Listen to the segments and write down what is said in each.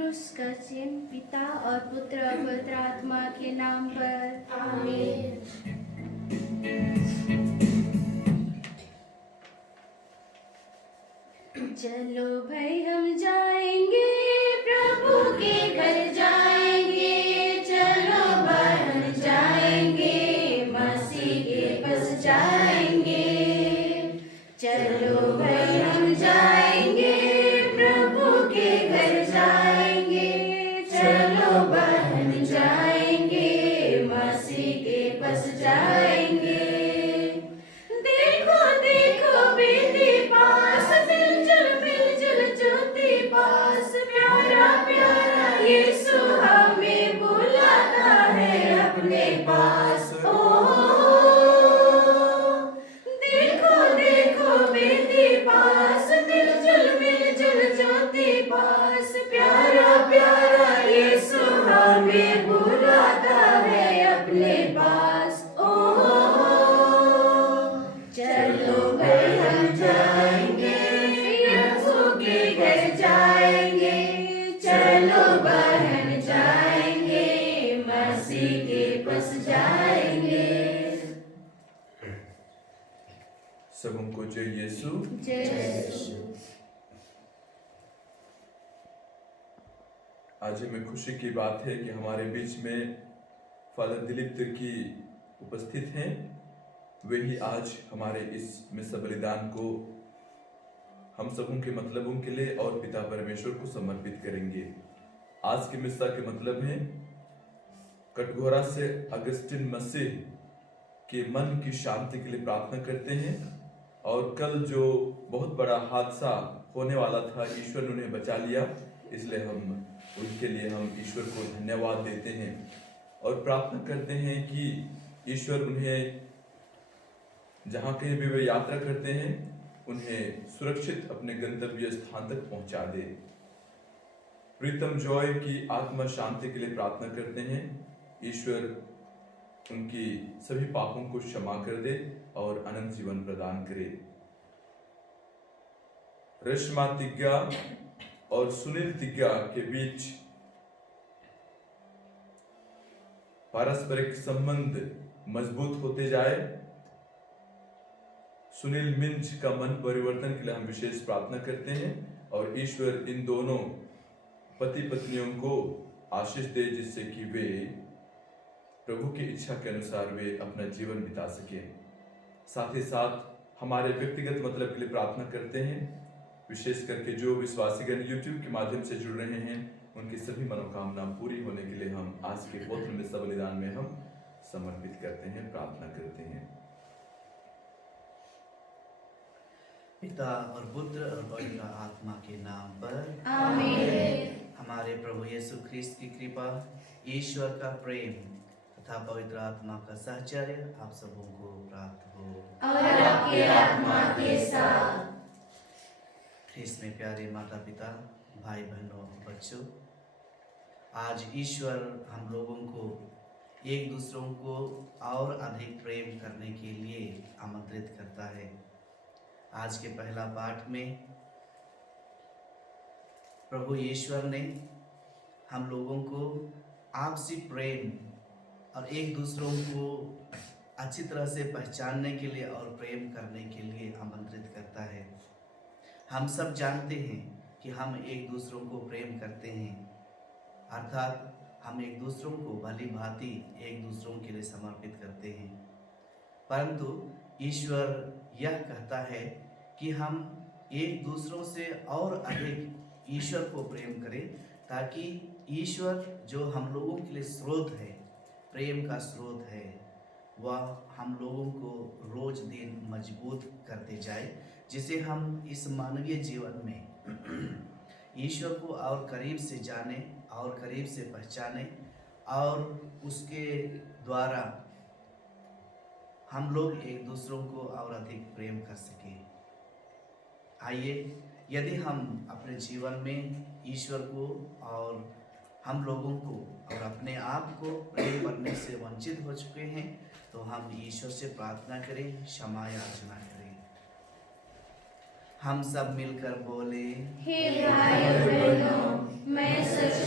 क्रूस का चिन्ह पिता और पुत्र और पवित्र आत्मा के नाम पर। आमीन। चलो भाई हम जाएंगे, प्रभु के घर जाएंगे, चलो बाहर जाएंगे, मसीह के पास जाएंगे। चलो भाई हम जाएंगे, प्रभु के घर जाएंगे, चलो बाहर जाएंगे, मसीह के पास जाएंगे। देखो देखो बेदी पास, मिलजुल ज्योति पास, प्यारा प्यारा यीशु हमें बुलाता है अपने पास। ओ देखो देखो बेदी पास, मिलजुल ज्योति पास, प्यारा प्यारा यीशु हमें बुलाता है अपने पास। ओ चलो भाई हम जाएंगे, यीशु के घर जाएंगे, चलो बाहर जाएंगे, मसीह के पास जाएंगे। सबको जय यीशु। जय यीशु। आज हमें खुशी की बात है कि हमारे बीच में फादर दिलीप तिर्की उपस्थित हैं। वे ही आज हमारे इस मिसा बलिदान को हम सबों के मतलबों के लिए और पिता परमेश्वर को समर्पित करेंगे। आज के मिसा के मतलब है कटघोरा से अगस्टिन मसीह के मन की शांति के लिए प्रार्थना करते हैं, और कल जो बहुत बड़ा हादसा होने वाला था ईश्वर ने उन्हें बचा लिया, इसलिए हम उनके लिए हम ईश्वर को धन्यवाद देते हैं और प्रार्थना करते हैं कि ईश्वर उन्हें जहाँ कहीं भी वे यात्रा करते हैं उन्हें सुरक्षित अपने गंतव्य स्थान तक पहुंचा दे। प्रीतम जॉय की आत्मा शांति के लिए प्रार्थना करते हैं, ईश्वर उनकी सभी पापों को क्षमा कर दे और अनंत जीवन प्रदान करे। रश्मा तिग्गा और सुनील तिग्गा के बीच पारस्परिक संबंध मजबूत होते जाए। सुनील मिंज का मन परिवर्तन के लिए हम विशेष प्रार्थना करते हैं और ईश्वर इन दोनों पति पत्नियों को आशीष दे, जिससे कि वे प्रभु की इच्छा के अनुसार वे अपना जीवन बिता सके। साथ ही साथ हमारे व्यक्तिगत मतलब के लिए प्रार्थना करते हैं, विशेष करके जो विश्वासीगण यूट्यूब के माध्यम से जुड़ रहे हैं उनकी सभी मनोकामना पूरी होने के लिए हम आज के पवित्र मिसा बलिदान में हम समर्पित करते हैं, प्रार्थना करते हैं। पिता और पुत्र और पवित्र आत्मा के नाम पर आमीन। हमारे प्रभु यीशु ख्रिस्त की कृपा, ईश्वर का प्रेम तथा पवित्र आत्मा का सहचर्य आप सबों को प्राप्त हो और आपके आत्मा के साथ। ख्रिस्त में प्यारे माता पिता, भाई बहनों, बच्चों, आज ईश्वर हम लोगों को एक दूसरों को और अधिक प्रेम करने के लिए आमंत्रित करता है। आज के पहला पाठ में प्रभु ईश्वर ने हम लोगों को आपसी प्रेम और एक दूसरों को अच्छी तरह से पहचानने के लिए और प्रेम करने के लिए आमंत्रित करता है। हम सब जानते हैं कि हम एक दूसरों को प्रेम करते हैं, अर्थात हम एक दूसरों को भली भांति एक दूसरों के लिए समर्पित करते हैं। परंतु ईश्वर यह कहता है कि हम एक दूसरों से और अधिक ईश्वर को प्रेम करें, ताकि ईश्वर जो हम लोगों के लिए स्रोत है, प्रेम का स्रोत है, वह हम लोगों को रोज दिन मजबूत करते जाए, जिसे हम इस मानवीय जीवन में ईश्वर को और करीब से जाने और करीब से पहचाने और उसके द्वारा हम लोग एक दूसरों को और अधिक प्रेम कर सकें। आइए, यदि हम अपने जीवन में ईश्वर को और हम लोगों को और अपने आप को प्रेम करने से वंचित हो चुके हैं, तो हम ईश्वर से प्रार्थना करें, क्षमा याचना करें। हम सब मिलकर बोले, हे भाई और बहनों, मैं सच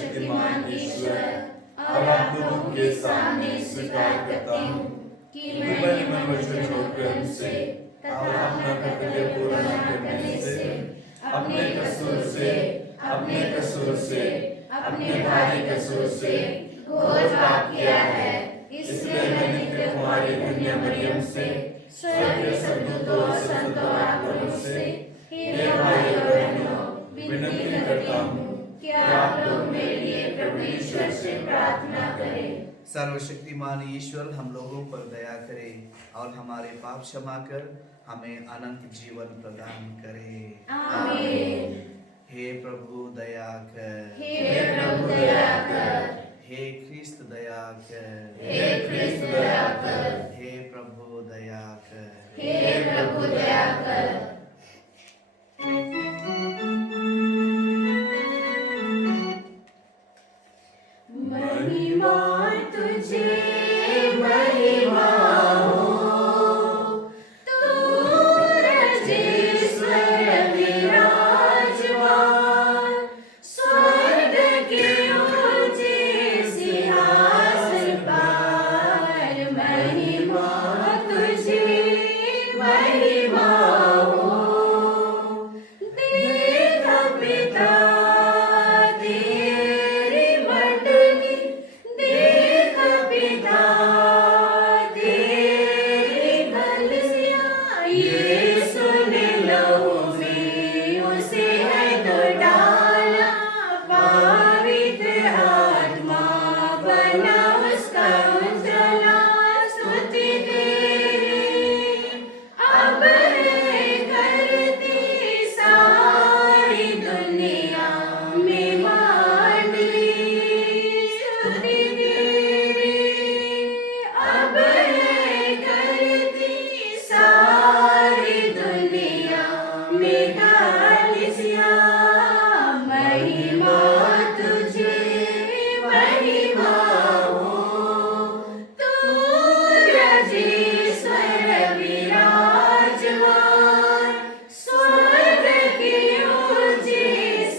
वाणी वचन और कर्म से तथा अपना कर्तव्य पूरा न करने से अपने कसूर से अपने भारी कसूर से घोर पाप किया है। इसलिए मैं नित्य कुमारी कन्या मरियम से स्वर्ग के सब दूतों और संतों और आत्माओं से हे भाइयों और बहनों विनती करता हूँ कि आप लोग मेरे लिए प्रभु ईश्वर से प्रार्थना करें। सर्वशक्तिमान ईश्वर हम लोगों पर दया करे और हमारे पाप क्षमा कर हमें अनंत जीवन प्रदान करे। आमीन। हे प्रभु दया कर, हे प्रभु दया कर, हे ख्रिस्त दया कर, हे ख्रिस्त दया कर, हे प्रभु दया कर, हे प्रभु दया कर। महिमा तुझे महिमा हो, तू रजेश्वर विराजमान, स्वर्ग के ऊंचे सिंहासन पर। महिमा तुझे महिमा हो, देख पिता तेरी मंडली, देख पिता तेरी कलीसिया, यीशु ने लहू में उसे है तो डाला, पवित्र आत्मा बना उसका उजला। स्तुति तेरी अब है करती सारी दुनिया में मंडली। स्तुति तेरी अब है करती सारी दुनिया में कलीसिया। महिमा तुझे महिमा हो, तू रजेश्वर विराजमान, स्वर्ग के ऊंचे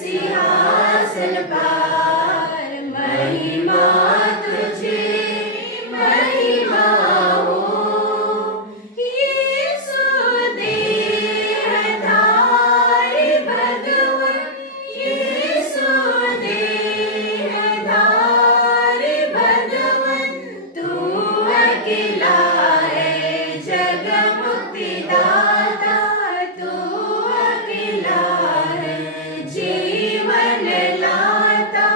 सिंहासन पर। महिमा तुझे महिमा हो, यीशु देहधारी भगवन, यीशु देहधारी भगवन, तू अकेला है जग मुक्तिदाता, तू अकेला है जीवन लाता।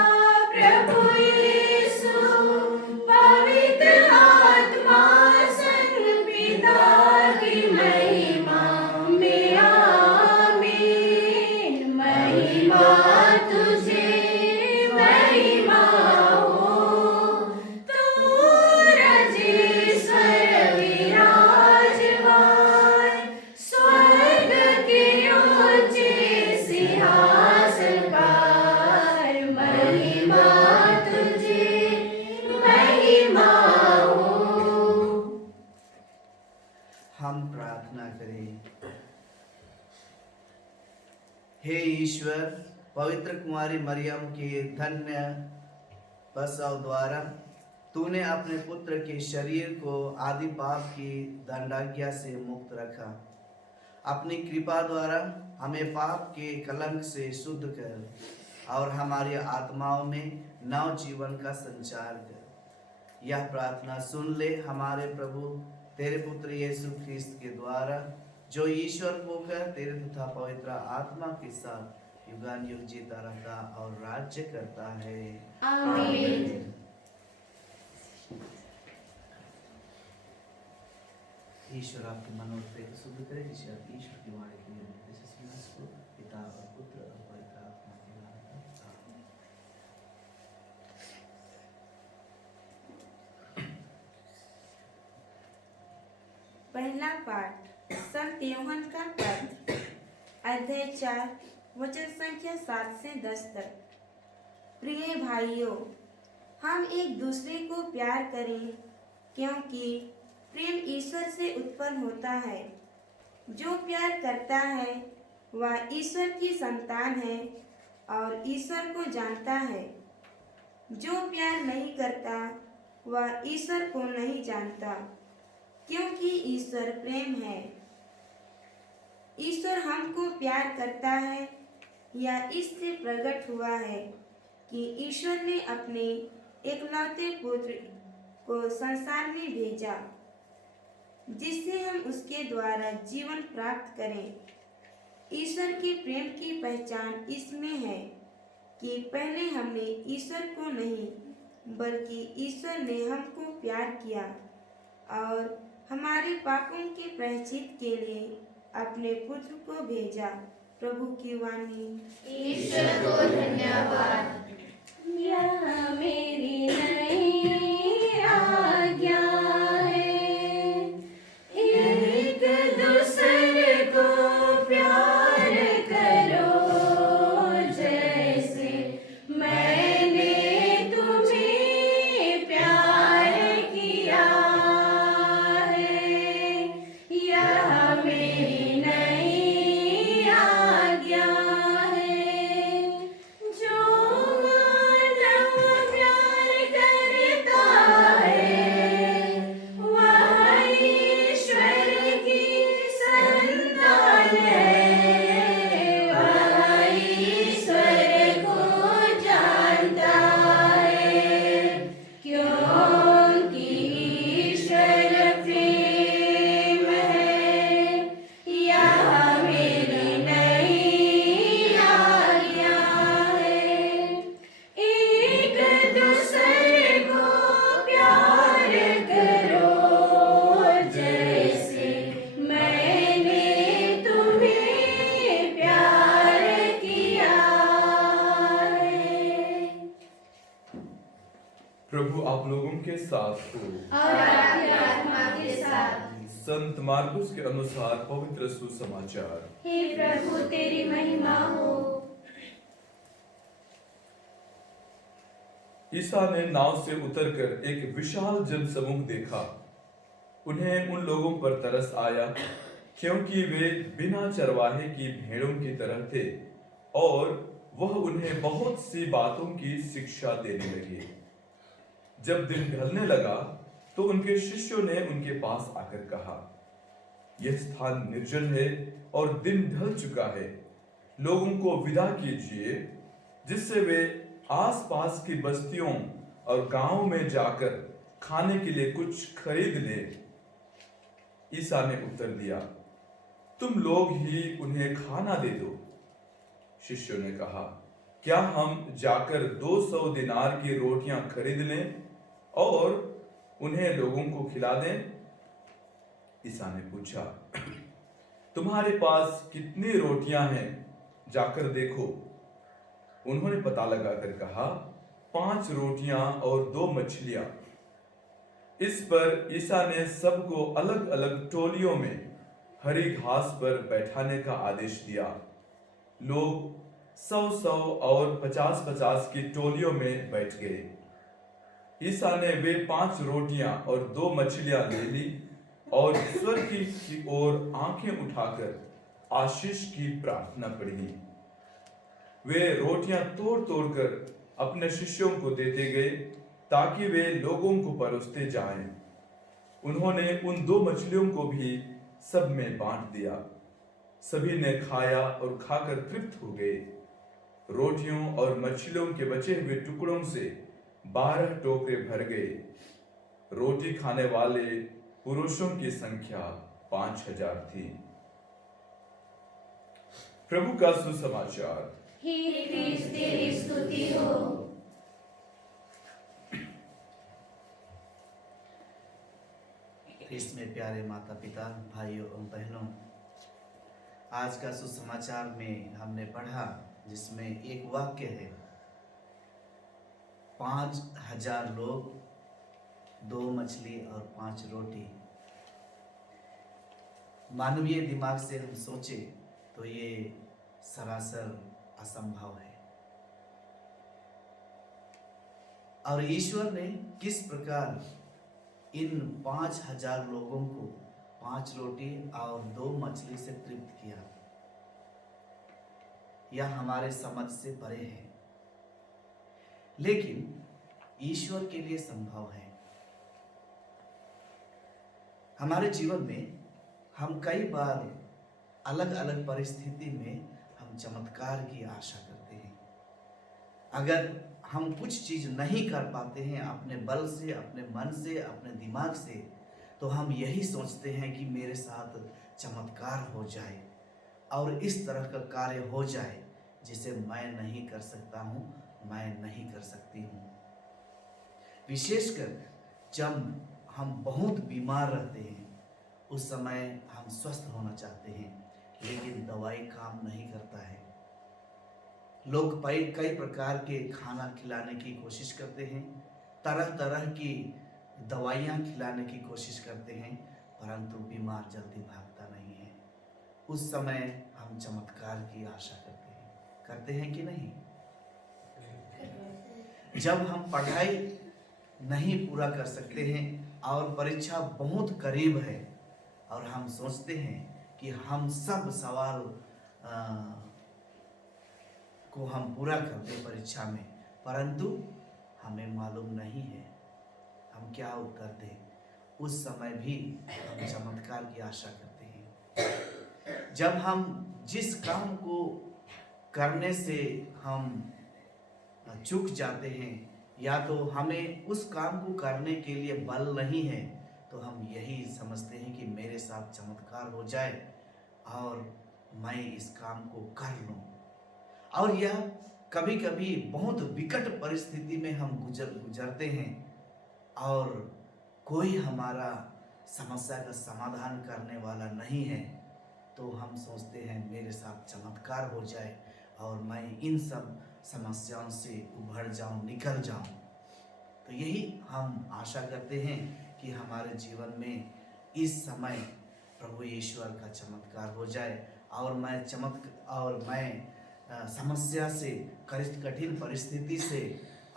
प्रभु यीशु पवित्र आत्मा संग पिता की महिमा में आमीन। महिमा तुझे महिमा हो, तू रजेश्वर विराजमान, स्वर्ग के ऊंचे सिंहासन पर। महिमा तुझे महिमा हो। हम प्रार्थना करें। हे ईश्वर, पवित्र कुमारी मरियम के धन्य प्रसव द्वारा तूने अपने पुत्र के शरीर को आदि पाप की दंडाज्ञा से मुक्त रखा। अपनी कृपा द्वारा हमें पाप के कलंक से शुद्ध कर और हमारी आत्माओं में नव जीवन का संचार कर। यह प्रार्थना सुन ले हमारे प्रभु तेरे पुत्र यीशु ख्रिस्त के द्वारा, जो ईश्वर होकर तेरे तथा पवित्र आत्मा के साथ युगान युग जीता रहता और राज्य करता है। आमीन। ईश्वर आपके मनोरथ को शुद्ध करे, जिसे आप ईश्वर की वाणी के निर्देश को पिता और पुत्र और पवित्र आत्मा के नाम से आमीन। पहला पाठ संत यूहन्ना का पत्र, अध्याय 4 वचन संख्या 7 से 10 तक। प्रिय भाइयों, हम एक दूसरे को प्यार करें, क्योंकि प्रेम ईश्वर से उत्पन्न होता है। जो प्यार करता है वह ईश्वर की संतान है और ईश्वर को जानता है। जो प्यार नहीं करता वह ईश्वर को नहीं जानता, क्योंकि ईश्वर प्रेम है। ईश्वर हमको प्यार करता है या इससे प्रकट हुआ है कि ईश्वर ने अपने एकलौते पुत्र को संसार में भेजा, जिससे हम उसके द्वारा जीवन प्राप्त करें। ईश्वर के प्रेम की पहचान इसमें है कि पहले हमने ईश्वर को नहीं बल्कि ईश्वर ने हमको प्यार किया और हमारे पापों के प्रायश्चित के लिए अपने पुत्र को भेजा। प्रभु की वाणी। ईश्वर को धन्यवाद। यह मेरी नई आज्ञा है, एक दूसरे को प्यार करो, जैसे मैंने तुम्हें प्यार किया है। यह मेरी नई आज्ञा है। जो मानव प्यार करता है, वह ईश्वर की संतान है। वह ईश्वर को जानता है, क्योंकि ईश्वर प्रेम है। यह मेरी नई आज्ञा है, एक दूसरे को प्यार करो, जैसे मैंने तुम्हें प्यार किया है। प्रभु आप लोगों के साथ हो। और आपकी आत्मा के साथ। संत मार्कुस के अनुसार पवित्र सुसमाचार। हे प्रभु तेरी महिमा हो। ईसा ने नाव से उतरकर एक विशाल जनसमूह देखा। उन्हें उन लोगों पर तरस आया, क्योंकि वे बिना चरवाहे की भेड़ों की तरह थे और वह उन्हें बहुत सी बातों की शिक्षा देने लगे। जब दिन ढलने लगा तो उनके शिष्यों ने उनके पास आकर कहा, यह स्थान निर्जन है और दिन ढल चुका है। लोगों को विदा कीजिए, जिससे वे आसपास की बस्तियों और गांवों में जाकर खाने के लिए कुछ खरीद लें। ईसा ने उत्तर दिया, तुम लोग ही उन्हें खाना दे दो। शिष्यों ने कहा, क्या हम जाकर 200 दिनार की रोटियां खरीद लें और उन्हें लोगों को खिला दें? ईसा ने पूछा, तुम्हारे पास कितनी रोटियां हैं? जाकर देखो। उन्होंने पता लगाकर कहा, 5 रोटियां और 2 मछलियां। इस पर ईसा ने सबको अलग अलग टोलियों में हरी घास पर बैठाने का आदेश दिया। लोग 100-100 और 50-50 की टोलियों में बैठ गए। ईसा ने वे 5 रोटियां और 2 मछलियां ले ली और स्वर्ग की ओर आंखें उठाकर आशीष की प्रार्थना पढ़ी। वे रोटियां तोड़ तोड़ कर अपने शिष्यों को देते गए, ताकि वे लोगों को परोसते जाएं। उन्होंने उन 2 मछलियों को भी सब में बांट दिया। सभी ने खाया और खाकर तृप्त हो गए। रोटियों और मछलियों के बचे हुए टुकड़ों से 12 टोकरे भर गए। रोटी खाने वाले पुरुषों की संख्या 5000 थी। प्रभु का सुसमाचार। हे क्रिस्त तेरी स्तुति हो। इसमें प्यारे माता पिता, भाइयों और बहनों, आज का सुसमाचार में हमने पढ़ा जिसमें एक वाक्य है, 5000 लोग, 2 मछली और 5 रोटी। मानवीय दिमाग से हम सोचे तो ये सरासर असंभव है। और ईश्वर ने किस प्रकार इन 5000 लोगों को 5 रोटी और 2 मछली से तृप्त किया, यह हमारे समझ से परे है, लेकिन ईश्वर के लिए संभव है। हमारे जीवन में हम कई बार अलग अलग परिस्थिति में हम चमत्कार की आशा करते हैं। अगर हम कुछ चीज़ नहीं कर पाते हैं अपने बल से, अपने मन से, अपने दिमाग से, तो हम यही सोचते हैं कि मेरे साथ चमत्कार हो जाए और इस तरह का कार्य हो जाए जिसे मैं नहीं कर सकता हूँ, मैं नहीं कर सकती हूँ। विशेषकर जब हम बहुत बीमार रहते हैं, उस समय हम स्वस्थ होना चाहते हैं, लेकिन दवाई काम नहीं करता है। लोग कई प्रकार के खाना खिलाने की कोशिश करते हैं, तरह तरह की दवाइयाँ खिलाने की कोशिश करते हैं, परंतु बीमार जल्दी भागता नहीं है। उस समय हम चमत्कार की आशा करते हैं कि नहीं? जब हम पढ़ाई नहीं पूरा कर सकते हैं और परीक्षा बहुत करीब है और हम सोचते हैं कि हम सब सवाल को हम पूरा कर दें परीक्षा में, परंतु हमें मालूम नहीं है हम क्या उत्तर दें, उस समय भी हम चमत्कार की आशा करते हैं। जब हम जिस काम को करने से हम चूक जाते हैं या तो हमें उस काम को करने के लिए बल नहीं है, तो हम यही समझते हैं कि मेरे साथ चमत्कार हो जाए और मैं इस काम को कर लूं। और यह कभी कभी बहुत विकट परिस्थिति में हम गुजरते हैं और कोई हमारा समस्या का समाधान करने वाला नहीं है, तो हम सोचते हैं मेरे साथ चमत्कार हो जाए और मैं इन सब समस्याओं से उभर जाऊं, निकल जाऊं। तो यही हम आशा करते हैं कि हमारे जीवन में इस समय प्रभु ईश्वर का चमत्कार हो जाए और मैं समस्या से, कठिन परिस्थिति से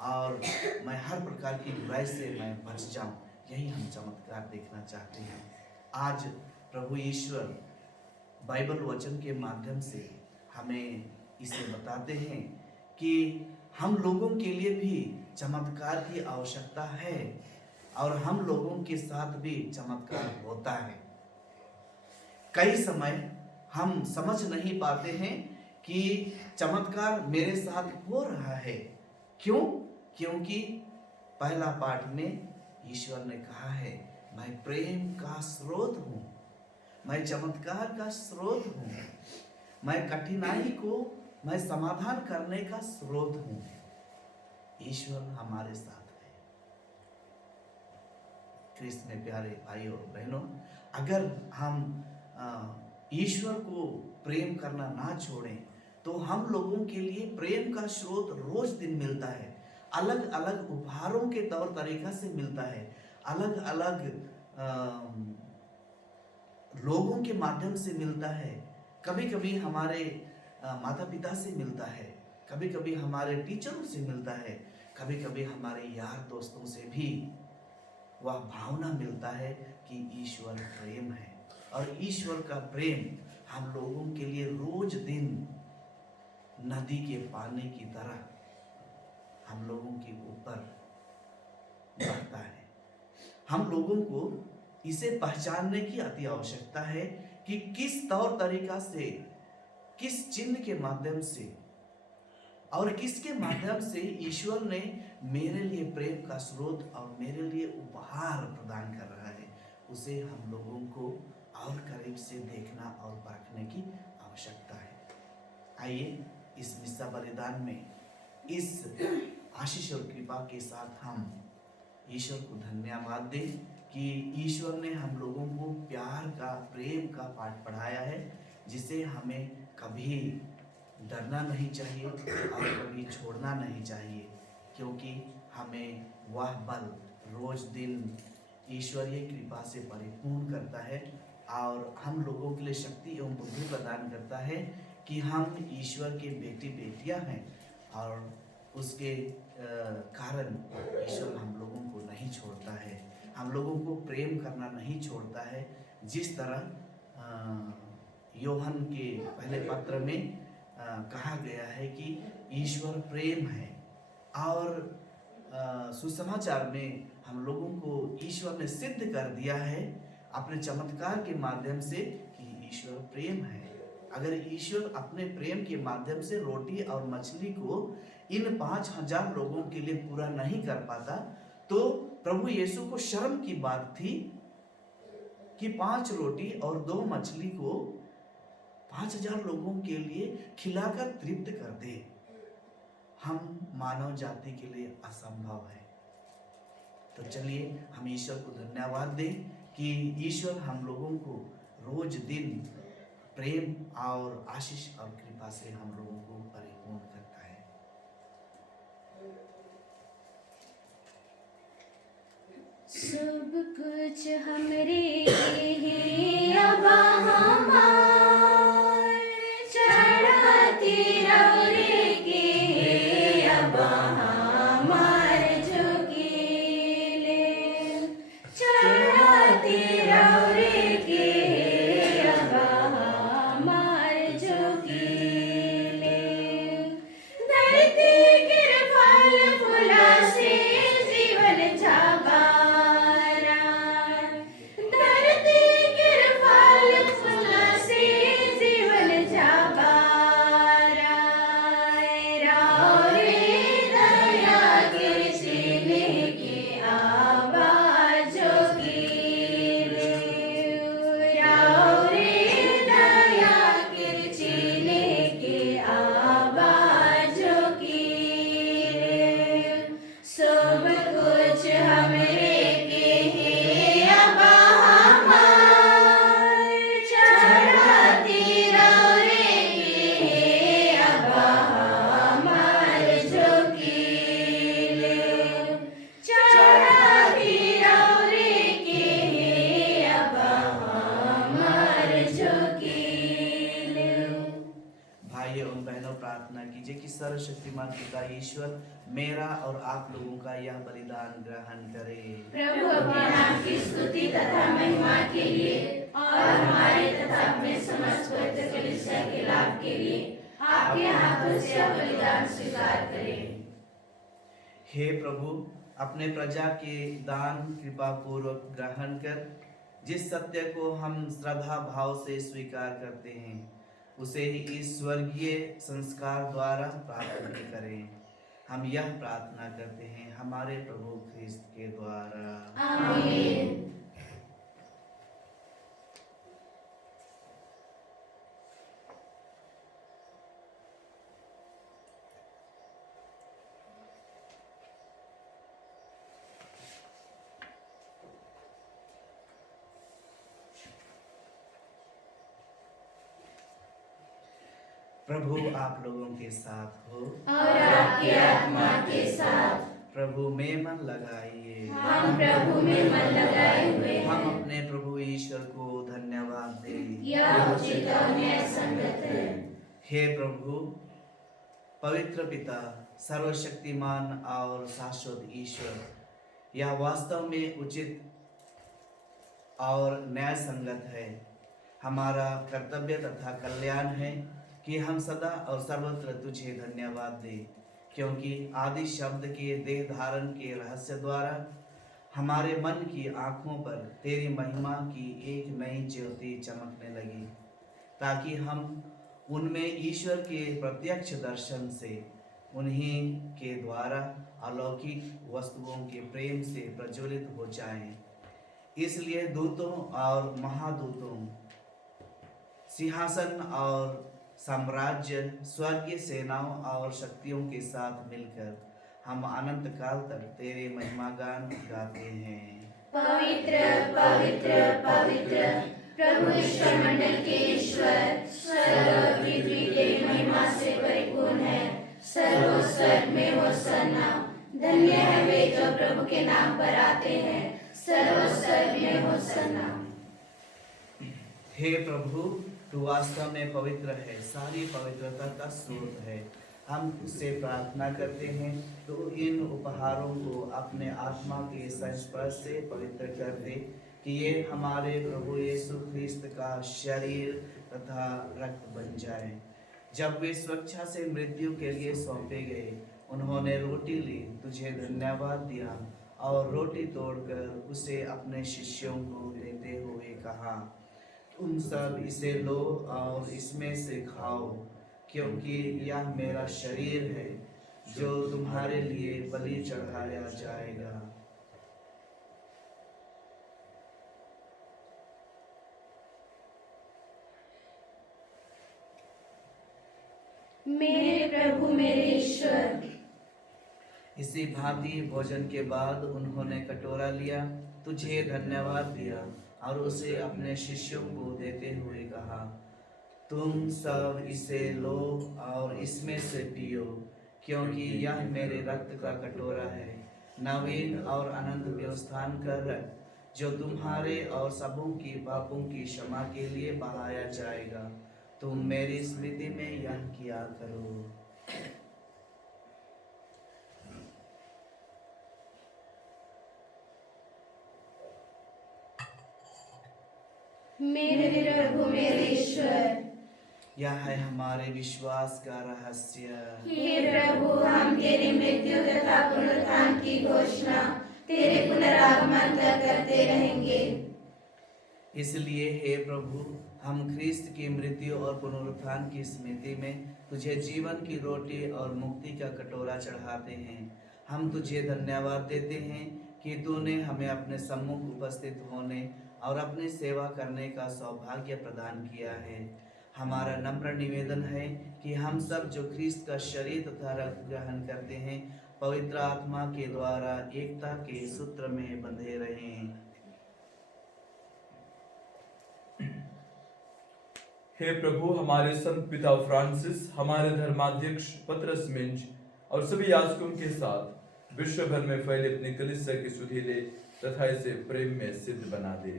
और मैं हर प्रकार की बुराई से मैं बच जाऊं। यही हम चमत्कार देखना चाहते हैं। आज प्रभु ईश्वर बाइबल वचन के माध्यम से हमें इसे बताते हैं कि हम लोगों के लिए भी चमत्कार की आवश्यकता है और हम लोगों के साथ भी चमत्कार होता है। कई समय हम समझ नहीं पाते हैं कि चमत्कार मेरे साथ हो रहा है। क्यों? क्योंकि पहला पाठ में ईश्वर ने कहा है, मैं प्रेम का स्रोत हूँ, मैं चमत्कार का स्रोत हूँ, मैं कठिनाई को मैं समाधान करने का स्रोत हूँ। ईश्वर हमारे साथ है। ख्रिस्त में प्यारे भाइयों और बहनों, अगर हम ईश्वर को प्रेम करना ना छोड़ें तो हम लोगों के लिए प्रेम का स्रोत रोज दिन मिलता है, अलग अलग उपहारों के तौर तरीका से मिलता है, अलग अलग लोगों के माध्यम से मिलता है। कभी कभी हमारे माता पिता से मिलता है, कभी कभी हमारे टीचरों से मिलता है, कभी कभी हमारे यार दोस्तों से भी वह भावना मिलता है कि ईश्वर प्रेम है। और ईश्वर का प्रेम हम लोगों के लिए रोज दिन नदी के पानी की तरह हम लोगों के ऊपर बहता है। हम लोगों को इसे पहचानने की अति आवश्यकता है कि किस तौर तरीका से, किस चिन्ह के माध्यम से और किसके माध्यम से ईश्वर ने मेरे लिए प्रेम का स्रोत और मेरे लिए उपहार प्रदान कर रहा है। उसे हम लोगों को और करीब से देखना और परखने की आवश्यकता है। आइए इस मिस्सा बलिदान में इस आशीष और कृपा के साथ हम ईश्वर को धन्यवाद दें कि ईश्वर ने हम लोगों को प्यार का, प्रेम का पाठ पढ़ाया है, जिसे हमें कभी डरना नहीं चाहिए और कभी छोड़ना नहीं चाहिए, क्योंकि हमें वह बल रोज दिन ईश्वरीय कृपा से परिपूर्ण करता है और हम लोगों के लिए शक्ति एवं बुद्धि प्रदान करता है कि हम ईश्वर के बेटी बेटियां हैं और उसके कारण ईश्वर हम लोगों को नहीं छोड़ता है, हम लोगों को प्रेम करना नहीं छोड़ता है। जिस तरह यूहन्ना के पहले पत्र में कहा गया है कि ईश्वर प्रेम है और सुसमाचार में हम लोगों को ईश्वर ने सिद्ध कर दिया है अपने चमत्कार के माध्यम से कि ईश्वर प्रेम है। अगर ईश्वर अपने प्रेम के माध्यम से रोटी और मछली को इन 5000 लोगों के लिए पूरा नहीं कर पाता, तो प्रभु यीशु को शर्म की बात थी कि 5 रोटी और 2 मछली को 5000 लोगों के लिए खिलाकर तृप्त कर दे। हम मानव जाति के लिए असंभव है। तो चलिए हम ईश्वर को धन्यवाद दें कि ईश्वर हम लोगों को रोज दिन प्रेम और आशीष और कृपा से हम लोगों को परिपूर्ण करता है। सब कुछ हमरे है अब हमार चढ़ाती रौरे के है अब हमार झुकीले चढ़ाती रौरे के है अब हमार झुकीले धरती गिर फल फूला से जीवन झागा सर्वशक्तिमान पिता ईश्वर मेरा और आप लोगों का यह बलिदान ग्रहण करे। प्रभु अपने नाम की स्तुति तथा महिमा के लिए और हमारे तथा अपने समस्त पवित्र कलीसिया के लाभ के लिए आपके हाथों से यह बलिदान स्वीकार करें। हे प्रभु, अपने प्रजा के दान कृपा पूर्वक ग्रहण कर जिस सत्य को हम श्रद्धा भाव से स्वीकार करते हैं उसे ही इस स्वर्गीय संस्कार द्वारा प्राप्त भी करें। हम यह प्रार्थना करते हैं हमारे प्रभु ख्रिस्त के द्वारा। आमीन। प्रभु आप लोगों के साथ हो और आपके आत्मा के साथ। प्रभु में मन लगाइए। हम प्रभु में मन लगाए हुए हैं। हम अपने प्रभु ईश्वर को धन्यवाद दें। यह उचित और न्यायसंगत है। हे प्रभु, पवित्र पिता, सर्वशक्तिमान और शाश्वत ईश्वर, यह वास्तव में उचित और न्यायसंगत है। हमारा कर्तव्य तथा कल्याण है कि हम सदा और सर्वत्र तुझे धन्यवाद दें, क्योंकि आदि शब्द के देह धारण के रहस्य द्वारा हमारे मन की आँखों पर तेरी महिमा की एक नई ज्योति चमकने लगी, ताकि हम उनमें ईश्वर के प्रत्यक्ष दर्शन से उन्हीं के द्वारा अलौकिक वस्तुओं के प्रेम से प्रज्वलित हो जाएं। इसलिए दूतों और महादूतों, सिंहासन और साम्राज्य, स्वर्गीय सेनाओं और शक्तियों के साथ मिलकर हम अनंत काल तक तेरे महिमा गान गाते हैं। पवित्र पवित्र पवित्र प्रभु ईश्वर मंडल के ईश्वर, स्वर्ग पृथ्वी के महिमा से परिपूर्ण है। सर्वस्वर्ग में होसन्ना। धन्य है वे जो प्रभु के नाम पर आते हैं। सर्वस्वर्ग में होसन्ना। हे प्रभु, तू वास्तव में पवित्र है, सारी पवित्रता का स्रोत है। हम उससे प्रार्थना करते हैं तो इन उपहारों को अपने आत्मा के संस्पर्श से पवित्र कर दे, कि ये हमारे प्रभु यीशु ख्रिस्त का शरीर तथा रक्त बन जाए। जब वे स्वेच्छा से मृत्यु के लिए सौंपे गए, उन्होंने रोटी ली, तुझे धन्यवाद दिया और रोटी तोड़कर उसे अपने शिष्यों को देते हुए कहा, तुम सब इसे लो और इसमें से खाओ, क्योंकि यह मेरा शरीर है जो तुम्हारे लिए बलि चढ़ाया जाएगा। मेरे प्रभु मेरे ईश्वर। इसी भांति भोजन के बाद उन्होंने कटोरा लिया, तुझे धन्यवाद दिया और उसे अपने शिष्यों को देते हुए कहा, तुम सब इसे लो और इसमें से पियो, क्योंकि यह मेरे रक्त का कटोरा है, नवीन और अनंत व्यवस्थान का रक्त, जो तुम्हारे और सबों की पापों की क्षमा के लिए बहाया जाएगा। तुम मेरी स्मृति में यह किया करो। मेरे प्रभु मेरे ईश्वर। यह है हमारे विश्वास का रहस्य। हे प्रभु, हम तेरी मृत्यु तथा पुनरुत्थान की घोषणा तेरे पुनरागमन तक करते रहेंगे। इसलिए हे प्रभु, हम ख्रिस्त की मृत्यु और पुनरुत्थान की स्मृति में तुझे जीवन की रोटी और मुक्ति का कटोरा चढ़ाते हैं। हम तुझे धन्यवाद देते हैं कि तूने हमें अपने सम्मुख उपस्थित होने और अपनी सेवा करने का सौभाग्य प्रदान किया है। हमारा नम्र निवेदन है कि हम सब जो ख्रिस्त का शरीर तथा रक्त ग्रहण करते हैं, पवित्र आत्मा के द्वारा एकता के सूत्र में बंधे रहें। हे प्रभु, हमारे संत पिता फ्रांसिस, हमारे धर्माध्यक्ष पतरस मिंज और सभी याजकों के साथ विश्व भर में फैले अपनी कलीसिया की सुधीले तथा इसे प्रेम में सिद्ध बना दे।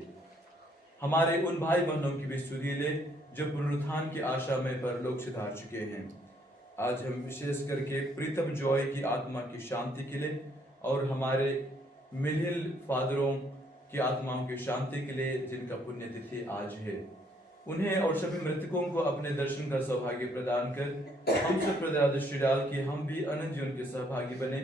हमारे उन भाई बहनों की भी सुधीले जो पुनरुत्थान की आशा में परलोक सिधार चुके हैं। आज हम विशेष करके प्रीतम जॉय की आत्मा की शांति के लिए और हमारे मिलिल फादरों की आत्माओं की शांति के लिए, जिनका पुण्यतिथि आज है, उन्हें और सभी मृतकों को अपने दर्शन का सौभाग्य प्रदान कर हम सब प्रदा दृष्टि डाल के हम भी अनंत जीवन के सहभागी बने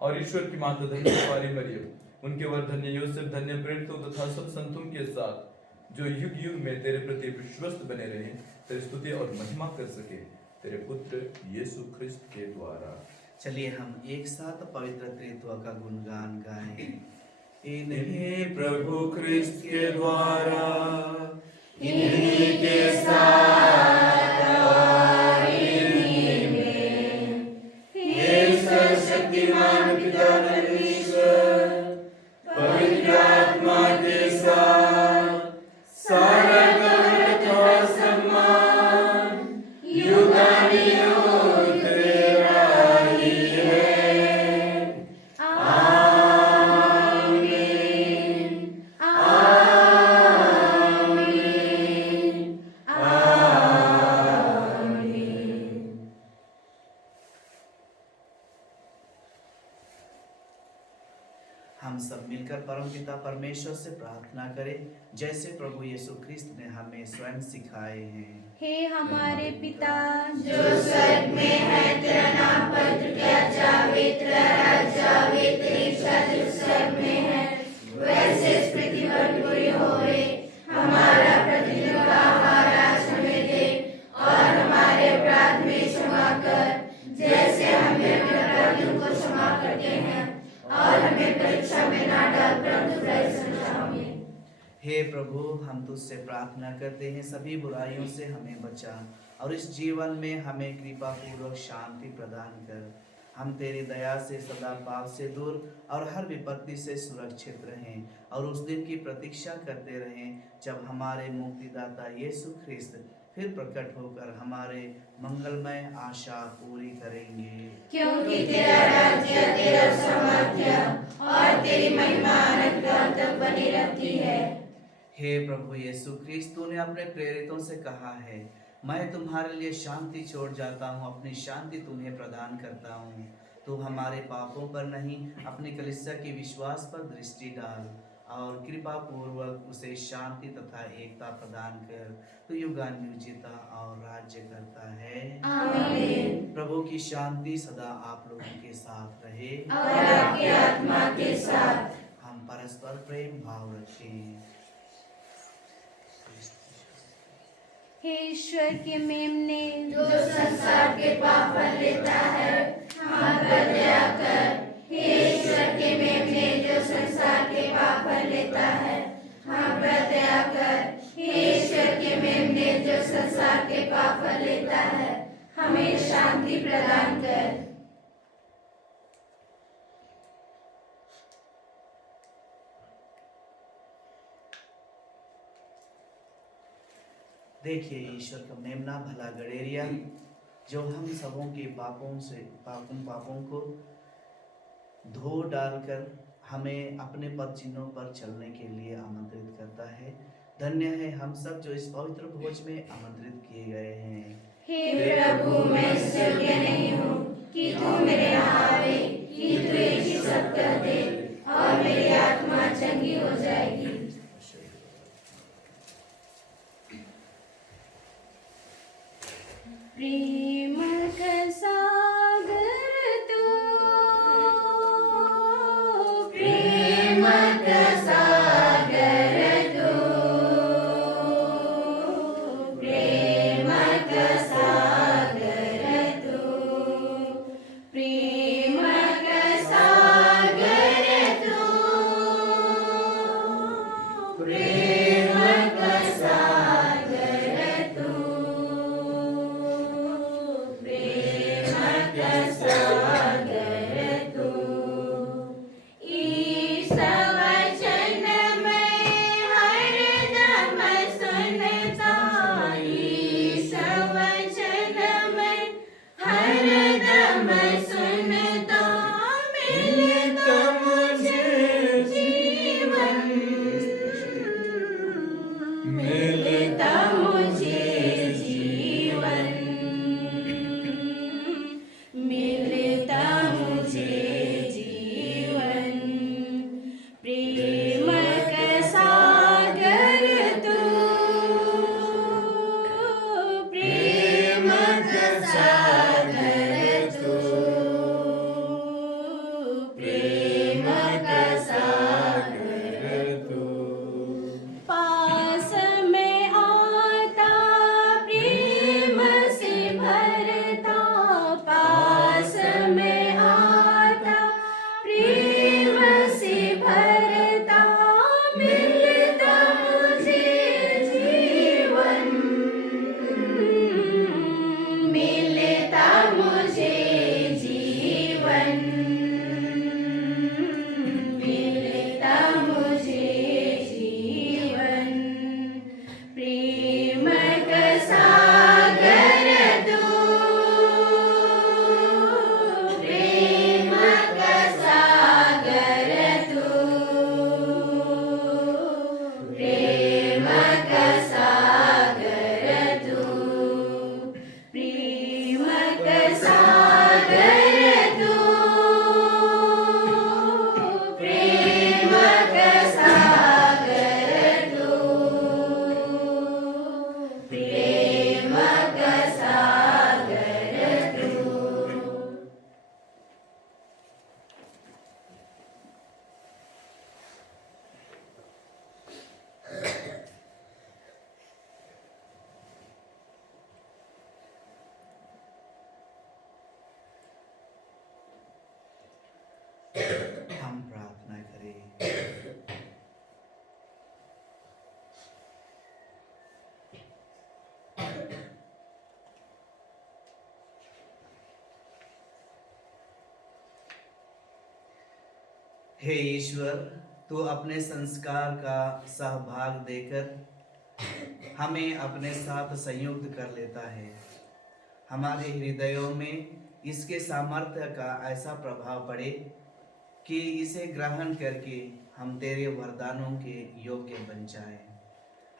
और ईश्वर की माता धन्य कुमारी मरियम, उनके वर धन्य यूसुफ, धन्य प्रेरितों तथा सब संतों के साथ जो युग युग में तेरे प्रति विश्वस्त बने रहे, तेरी स्तुति और महिमा कर सके, तेरे पुत्र यीशु ख्रिस्त के द्वारा। चलिए हम एक साथ पवित्र त्रित्व का गुणगान गाएं। इन्हें प्रभु ख्रिस्त के द्वारा, इन्हीं के साथ और इन्हीं में, हे सर्वशक्तिमान पिता परमेश्वर, पवित्र आत्मा के साथ सारा गौरव और सम्मान युगानुयुग तेरा ही है। आमीन, आमीन, आमीन। हम सब मिलकर परमपिता परमेश्वर से प्रार्थना करें, जैसे प्रभु यीशु ख्रिस्त ने हमें स्वयं सिखाए हैं। हे हमारे पिता जो स्वर्ग में है, तेरा नाम पवित्र किया जावे, तेरा राज्य आवे, तेरी इच्छा जो स्वर्ग में है वैसे इस पृथ्वी पर पूरी होवे। हमारा प्रतिदिन का आहार आज हमें दे और हमारे अपराध में क्षमा कर, जैसे हम भी अपने अपराधियों को क्षमा करते हैं, और हमें परीक्षा में ना डाल परंतु बुराई से बचाओ। हे प्रभु, हम तुझसे प्रार्थना करते हैं, सभी बुराइयों से हमें बचा और इस जीवन में हमें कृपा पूर्वक शांति प्रदान कर। हम तेरी दया से सदा पाप से दूर और हर विपत्ति से सुरक्षित रहें और उस दिन की प्रतीक्षा करते रहें जब हमारे मुक्तिदाता यीशु ख्रिस्त फिर प्रकट होकर हमारे मंगलमय आशा पूरी करेंगे। क्योंकि तेरा राज्य, तेरा सामर्थ्य और तेरी महिमा अनंत काल तक बनी रहती है। हे प्रभु यीशु ख्रिस्त, तूने अपने प्रेरितों से कहा है, मैं तुम्हारे लिए शांति छोड़ जाता हूँ, अपनी शांति तुम्हें प्रदान करता हूँ। तू हमारे पापों पर नहीं, अपनी कलीसिया के विश्वास पर दृष्टि डाल और कृपा पूर्वक उसे शांति तथा एकता प्रदान कर तो युगान्युजिता और राज्य करता है। आमीन। प्रभु की शांति सदा आप लोगों के साथ रहे और आपकी आत्मा के साथ। हम परस्पर प्रेम भाव रखें। हे ईश्वर के मेमने, जो संसार के पाप हर लेता है, हम पर दया कर। हे ईश्वर के मेमने, जो संसार के पाप हर लेता है, हम पर दया कर। हे ईश्वर के मेमने, जो संसार के पाप हर लेता है, हमें शांति प्रदान कर। देखिए ईश्वर का मेमना भला गडेरिया जो हम सबों के पापों को धो डालकर हमें अपने पद चिन्हों पर चलने के लिए आमंत्रित करता है। धन्य है हम सब जो इस पवित्र भोज में आमंत्रित किए गए हैं। हे प्रभु, मैं इस योग्य नहीं हूँ कि तू मेरे यहाँ आवे, कि तू एक ही शब्द कह दे और मेरी आत्मा चंगी हो जाएगी। प्रेम का सागर तू, प्रेम का सागर तू, प्रेम का सागर तू, प्रेम का सागर तू, प्रेम का सागर तू, प्रेम का सागर तू। ईश वचन मैं हरदम सुनता, ईश वचन मैं हरदम सुनता, मिलता मुझे जीवन, मिलता मुझे जीवन, मिलता मुझे जीवन। प्रेम का सागर तू, प्रेम का सागर तू, प्रेम का सागर तू। पास में आता प्रेम से भरता, पास में आता प्रेम से भरता, मिलता मुझे जीवन, मिलता मुझे जीवन, मिलता मुझे जीवन। प्रेम का सागर तू, प्रेम का सागर तू, प्रेम का सागर तू, प्रेम का सागर तू, प्रेम का सागर तू, प्रेम का सागर तू। हम प्रार्थना करें। हे ईश्वर, तू अपने संस्कार का सहभाग देकर हमें अपने साथ संयुक्त कर लेता है। हमारे हृदयों में इसके सामर्थ्य का ऐसा प्रभाव पड़े कि इसे ग्रहण करके हम तेरे वरदानों के योग्य बन जाएं।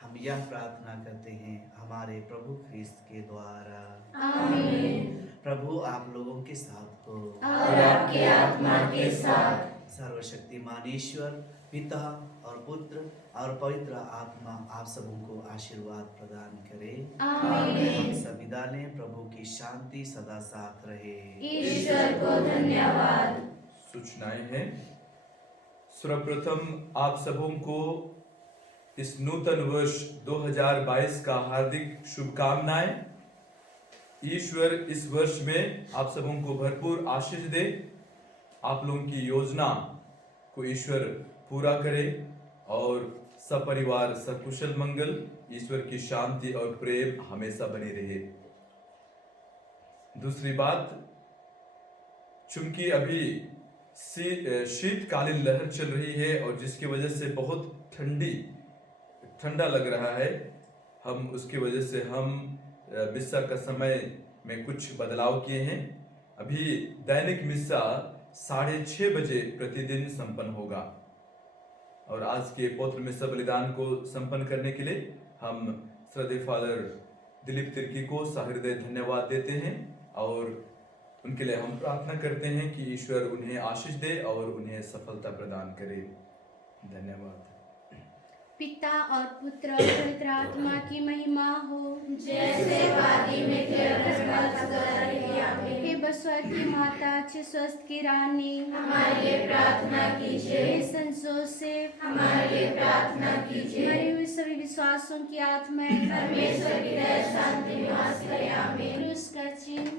हम यह प्रार्थना करते हैं हमारे प्रभु ख्रिस्त के द्वारा। आमीन। प्रभु आप लोगों के साथ हो और आपके आत्मा के साथ। सर्वशक्तिमान ईश्वर पिता और पुत्र और पवित्र आत्मा आप सबको आशीर्वाद प्रदान करे। आमीन। हम सब विदा लें। प्रभु की शांति सदा साथ रहे। ईश्वर को धन्यवाद। सूचनाएं हैं। सर्वप्रथम आप सबों को इस नूतन वर्ष 2022 का हार्दिक शुभकामनाएं। ईश्वर इस वर्ष में आप सबों को भरपूर आशीष दे। आप लोगों की योजना को ईश्वर पूरा करे और सपरिवार सकुशल मंगल, ईश्वर की शांति और प्रेम हमेशा बनी रहे। दूसरी बात, चूंकि अभी शीतकालीन लहर चल रही है और जिसकी वजह से बहुत ठंडा लग रहा है, हम उसकी वजह से हम मिस्सा का समय में कुछ बदलाव किए हैं। अभी दैनिक मिस्सा 6:30 बजे प्रतिदिन संपन्न होगा और आज के पौत्र मिस्सा बलिदान को संपन्न करने के लिए हम श्रद्धेय फादर दिलीप तिर्की को सहृदय धन्यवाद देते हैं और उनके लिए हम प्रार्थना करते हैं कि ईश्वर उन्हें आशीष दे और उन्हें सफलता प्रदान करे। धन्यवाद। पिता और पुत्र और पवित्र आत्मा की महिमा हो, जैसे वादी में हे बसवर की माता, अच्छे स्वस्थ की रानी, हमारे लिए प्रार्थना कीजिए। हे संतोष से हमारे लिए प्रार्थना कीजिए। मरे हुए सभी विश्वासों की आत्माएं परमेश्वर की दया शांति निवास करे। आमीन। क्रूस का चिन्ह